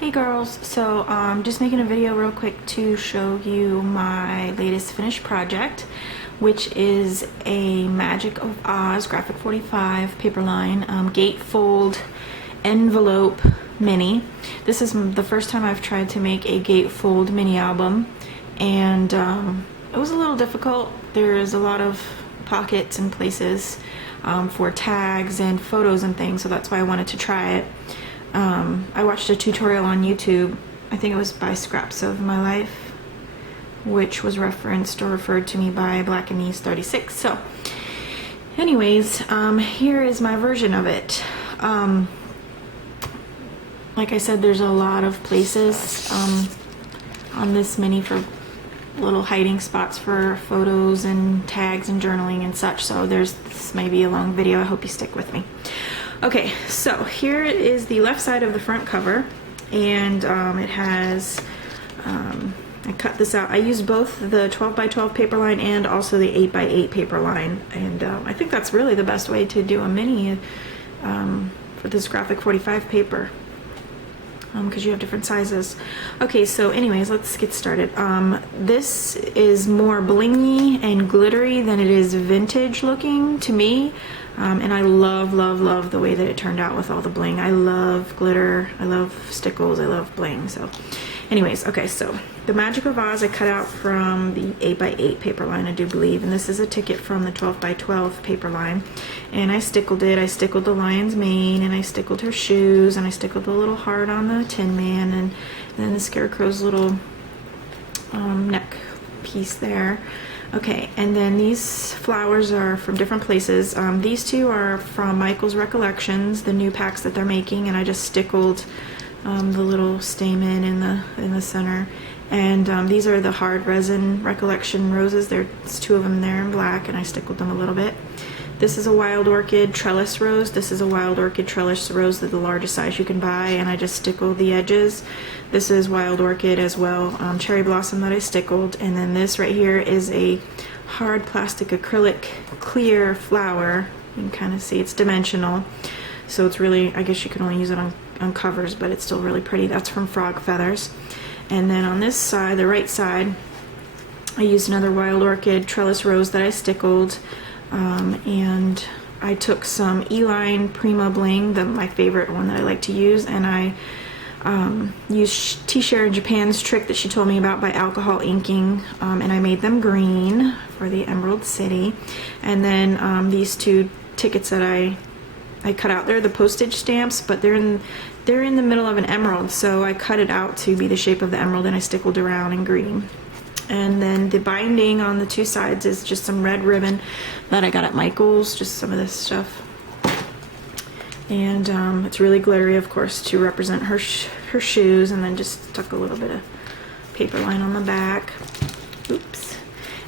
Hey girls, so just making a video real quick to show you my latest finished project, which is a Magic of Oz Graphic 45 paper line Gatefold envelope mini. This is the first time I've tried to make a Gatefold mini album, and it was a little difficult. There's a lot of pockets and places for tags and photos and things, so that's why I wanted to try it. I watched a tutorial on YouTube, I think it was by Scraps of My Life, which was referenced or referred to me by Black and Knees 36. So anyways, here is my version of it. Like I said, there's a lot of places on this mini for little hiding spots for photos and tags and journaling and such, so this may be a long video. I hope you stick with me. Okay, so here is the left side of the front cover, and it has, I cut this out. I used both the 12 by 12 paper line and also the 8 by 8 paper line, and I think that's really the best way to do a mini for this graphic 45 paper, because you have different sizes. Okay, so anyways, let's get started. This is more blingy and glittery than it is vintage looking to me. And I love the way that it turned out with all the bling. I love glitter, I love stickles, I love bling. So anyways, okay, so the Magic of Oz I cut out from the 8 by 8 paper line, I do believe, and this is a ticket from the 12 by 12 paper line. And I stickled it. I stickled the lion's mane, and I stickled her shoes, and I stickled the little heart on the Tin Man, and then the Scarecrow's little neck piece there. Okay, and then these flowers are from different places. These two are from Michael's Recollections, the new packs that they're making, and I just stickled the little stamen in the center. And these are the hard resin Recollection roses. There's two of them there in black, and I stickled them a little bit. This is a wild orchid trellis rose. This is a wild orchid trellis rose, the largest size you can buy, and I just stickled the edges. This is wild orchid as well, cherry blossom that I stickled, and then this right here is a hard plastic acrylic clear flower. You can kind of see it's dimensional, so it's really, I guess you can only use it on covers, but it's still really pretty. That's from Frog Feathers. And then on this side, the right side, I used another wild orchid trellis rose that I stickled. And I took some E-Line Prima Bling, my favorite one that I like to use, and I used T-Share Japan's trick that she told me about by alcohol inking, and I made them green for the Emerald City. And then these two tickets that I cut out, they're the postage stamps, but they're in the middle of an emerald, so I cut it out to be the shape of the emerald, and I stickled around in green. And then the binding on the two sides is just some red ribbon that I got at Michael's, just some of this stuff. And it's really glittery, of course, to represent her shoes, and then just stuck a little bit of paper line on the back. Oops.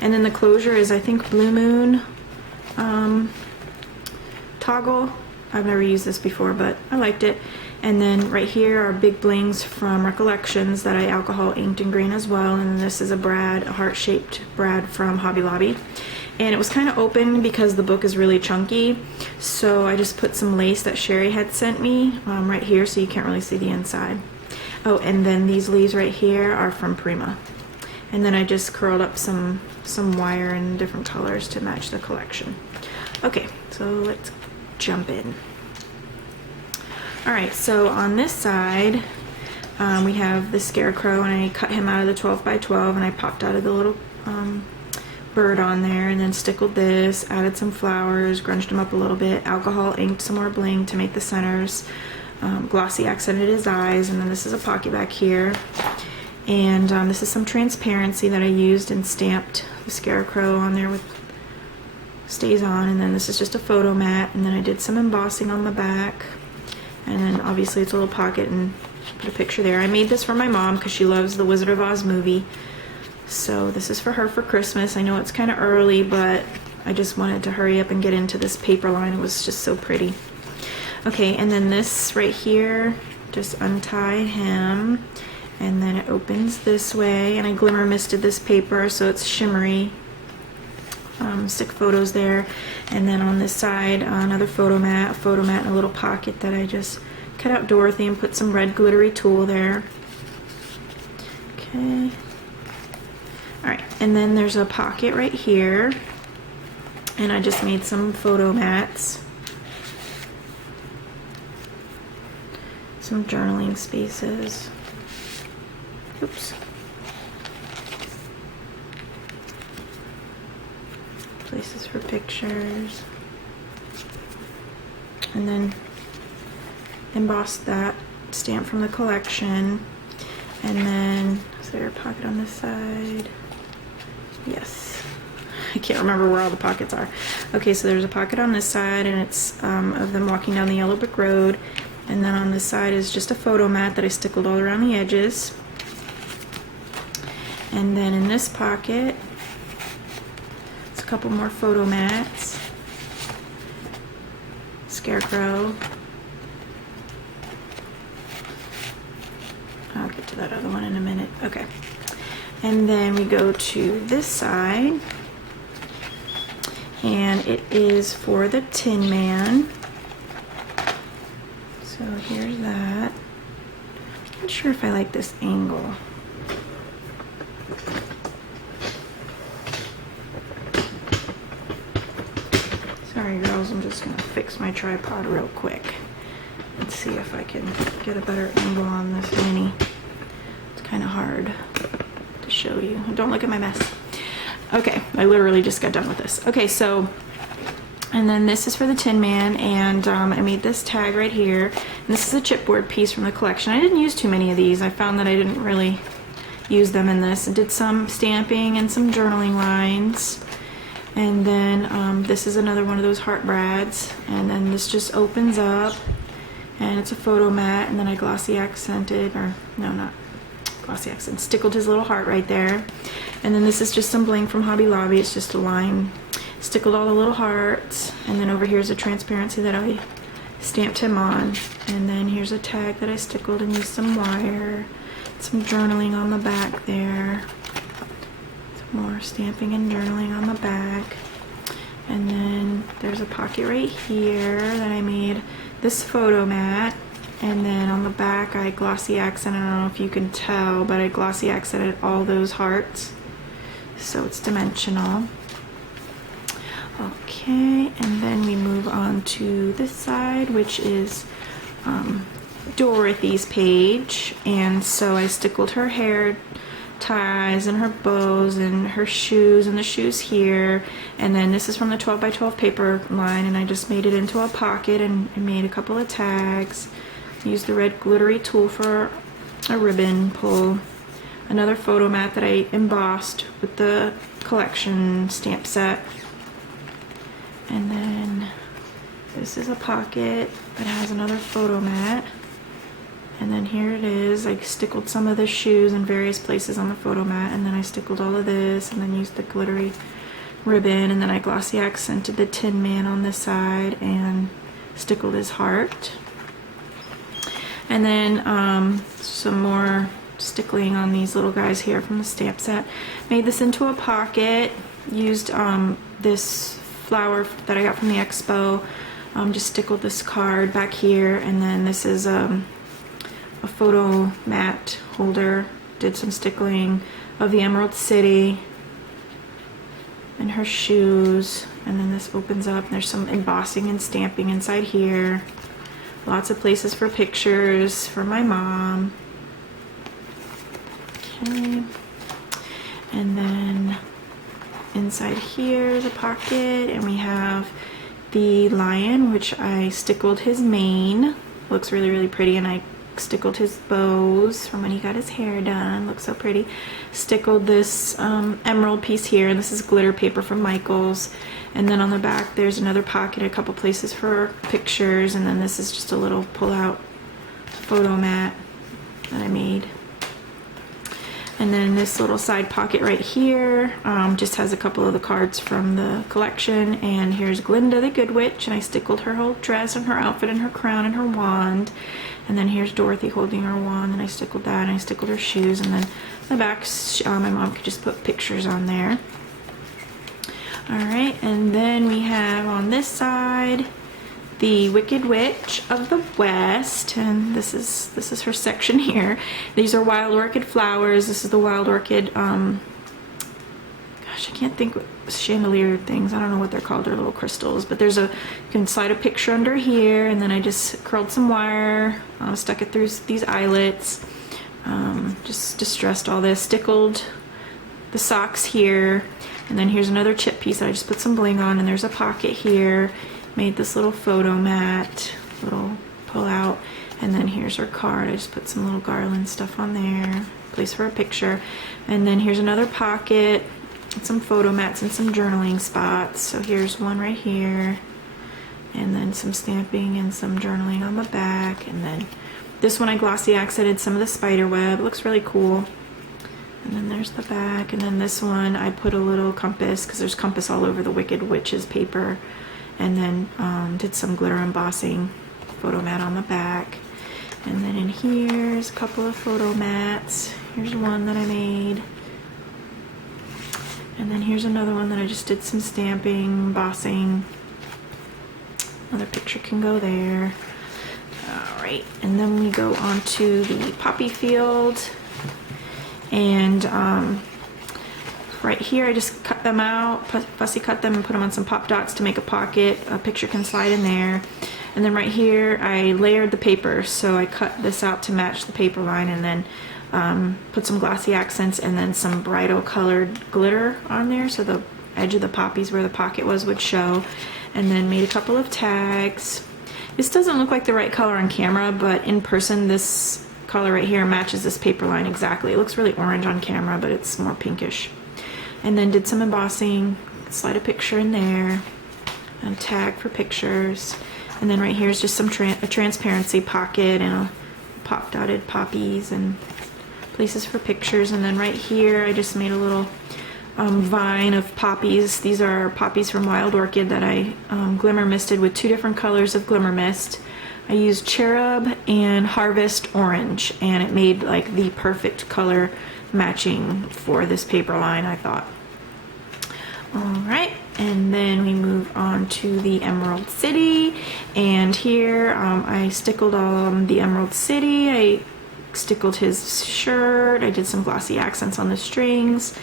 And then the closure is, I think, Blue Moon toggle. I've never used this before, but I liked it. And then right here are big blings from Recollections that I alcohol inked in green as well. And this is a brad, a heart-shaped brad from Hobby Lobby. And it was kind of open because the book is really chunky, so I just put some lace that Sherry had sent me right here, so you can't really see the inside. Oh, and then these leaves right here are from Prima. And then I just curled up some wire in different colors to match the collection. Okay, so let's jump in. Alright, so on this side we have the Scarecrow, and I cut him out of the 12 by 12, and I popped out of the little bird on there, and then stickled this, added some flowers, grunged them up a little bit, alcohol inked some more bling to make the centers, glossy accented his eyes, and then this is a pocket back here, and this is some transparency that I used and stamped the Scarecrow on there with stays on, and then this is just a photo mat, and then I did some embossing on the back. And then obviously it's a little pocket, and put a picture there. I made this for my mom because she loves the Wizard of Oz movie. So this is for her for Christmas. I know it's kind of early, but I just wanted to hurry up and get into this paper line. It was just so pretty. Okay, and then this right here, just untie him, and then it opens this way, and I glimmer misted this paper so it's shimmery. Stick photos there, and then on this side another photo mat, and a little pocket that I just cut out Dorothy and put some red glittery tulle there. Okay. Alright, and then there's a pocket right here. And I just made some photo mats. Some journaling spaces. Oops. Places for pictures. And then embossed that stamp from the collection. And then, is there a pocket on this side? Yes. I can't remember where all the pockets are. Okay, so there's a pocket on this side, and it's of them walking down the yellow brick road. And then on this side is just a photo mat that I stickled all around the edges. And then in this pocket, it's a couple more photo mats. Scarecrow. I'll get to that other one in a minute. Okay. And then we go to this side. And it is for the Tin Man. So here's that. I'm not sure if I like this angle. Sorry girls, I'm just gonna fix my tripod real quick. Let's see if I can get a better angle on this mini. It's kind of hard to show you. Don't look at my mess. Okay, I literally just got done with this. Okay, so, and then this is for the Tin Man, and I made this tag right here. And this is a chipboard piece from the collection. I didn't use too many of these. I found that I didn't really use them in this. I did some stamping and some journaling lines. And then this is another one of those heart brads. And then this just opens up, and it's a photo mat, and then I glossy accented, or no, not glossy accent, stickled his little heart right there. And then this is just some bling from Hobby Lobby. It's just a line, stickled all the little hearts. And then over here's a transparency that I stamped him on. And then here's a tag that I stickled and used some wire, some journaling on the back there. Some more stamping and journaling on the back. And then there's a pocket right here that I made this photo mat. And then on the back I glossy accented, I don't know if you can tell, but I glossy accented all those hearts. So it's dimensional. Okay, and then we move on to this side, which is Dorothy's page. And so I stickled her hair ties and her bows and her shoes, and the shoes here. And then this is from the 12 by 12 paper line, and I just made it into a pocket and made a couple of tags. Used the red glittery tool for a ribbon pull. Another photo mat that I embossed with the collection stamp set. And then this is a pocket that has another photo mat. And then here it is. I stickled some of the shoes in various places on the photo mat, and then I stickled all of this, and then used the glittery ribbon, and then I glossy accented the Tin Man on this side and stickled his heart. And then some more stickling on these little guys here from the stamp set. Made this into a pocket. Used this flower that I got from the expo. Just stickled this card back here. And then this is a photo mat holder. Did some stickling of the Emerald City and her shoes. And then this opens up. There's some embossing and stamping inside here. Lots of places for pictures for my mom. Okay. And then inside here is a pocket, and we have the lion, which I stickled his mane. Looks really, really pretty, and I stickled his bows from when he got his hair done. Looks so pretty. Stickled this emerald piece here, and this is glitter paper from Michael's. And then on the back there's another pocket, a couple places for pictures, and then this is just a little pull-out photo mat that I made. And then this little side pocket right here just has a couple of the cards from the collection. And here's Glinda the Good Witch, and I stickled her whole dress and her outfit and her crown and her wand. And then here's Dorothy holding her wand, and I stickled that, and I stickled her shoes. And then the back, my mom could just put pictures on there. Alright, and then we have on this side the Wicked Witch of the West, and this is her section here. These are wild orchid flowers. This is the wild orchid, gosh, I can't think what chandelier things. I don't know what they're called. They're little crystals, but there's you can slide a picture under here, and then I just curled some wire, stuck it through these eyelets, just distressed all this, stickled the socks here, and then here's another chip piece that I just put some bling on, and there's a pocket here. Made this little photo mat, little pull out, and then here's her card. I just put some little garland stuff on there, place for a picture, and then here's another pocket, some photo mats and some journaling spots. So here's one right here, and then some stamping and some journaling on the back, and then this one I glossy accented some of the spider web. It looks really cool. And then there's the back, and then this one I put a little compass because there's compass all over the Wicked Witch's paper. And then did some glitter embossing photo mat on the back. And then in here's a couple of photo mats. Here's one that I made. And then here's another one that I just did some stamping, embossing. Another picture can go there. All right, and then we go on to the poppy field. And right here I just cut them out, fussy cut them and put them on some pop dots to make a pocket. A picture can slide in there. And then right here I layered the paper, so I cut this out to match the paper line, and then put some glossy accents and then some bridal colored glitter on there so the edge of the poppies where the pocket was would show. And then made a couple of tags. This doesn't look like the right color on camera, but in person this color right here matches this paper line exactly. It looks really orange on camera, but it's more pinkish. And then did some embossing, slide a picture in there, and tag for pictures. And then right here is just some a transparency pocket and a pop dotted poppies and places for pictures. And then right here I just made a little vine of poppies. These are poppies from Wild Orchid that I glimmer misted with 2 different colors of glimmer mist. I used Cherub and Harvest Orange, and it made like the perfect color matching for this paper line, I thought. Alright, and then we move on to the Emerald City, and here I stickled the Emerald City. I stickled his shirt. I did some glossy accents on the strings,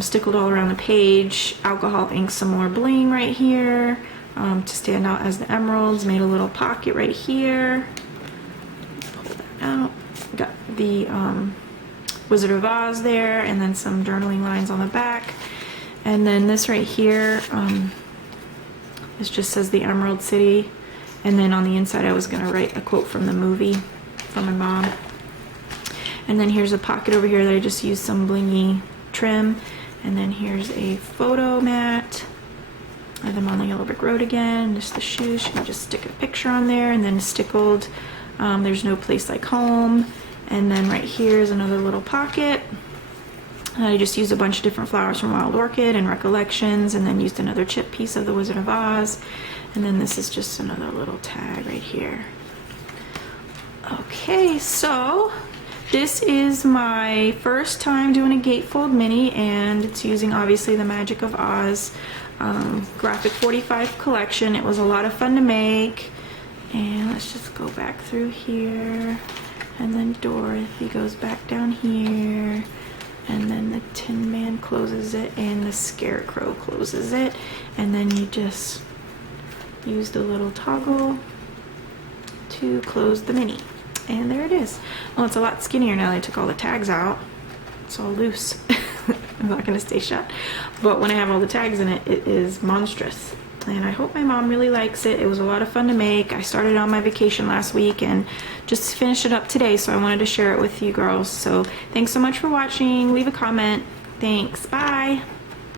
stickled all around the page, alcohol ink some more bling right here to stand out as the emeralds. Made a little pocket right here. Pull that out. Got the Wizard of Oz there, and then some journaling lines on the back. And then this right here, this just says the Emerald City, and then on the inside I was going to write a quote from the movie from my mom. And then here's a pocket over here that I just used some blingy trim. And then here's a photo mat. I have them on the Yellow Brick Road again. Just the shoes. You can just stick a picture on there, and then stickled There's No Place Like Home. And then right here is another little pocket. I just used a bunch of different flowers from Wild Orchid and Recollections, and then used another chip piece of the Wizard of Oz. And then this is just another little tag right here. Okay, so this is my first time doing a Gatefold mini, and it's using obviously the Magic of Oz Graphic 45 collection. It was a lot of fun to make. And let's just go back through here. And then Dorothy goes back down here. And then the Tin Man closes it, and the Scarecrow closes it. And then you just use the little toggle to close the mini. And there it is. Well, it's a lot skinnier now. They took all the tags out. It's all loose. I'm not going to stay shut. But when I have all the tags in it, it is monstrous. And I hope my mom really likes it. It was a lot of fun to make. I started on my vacation last week and just finished it up today, so I wanted to share it with you girls. So thanks so much for watching. Leave a comment. Thanks. Bye.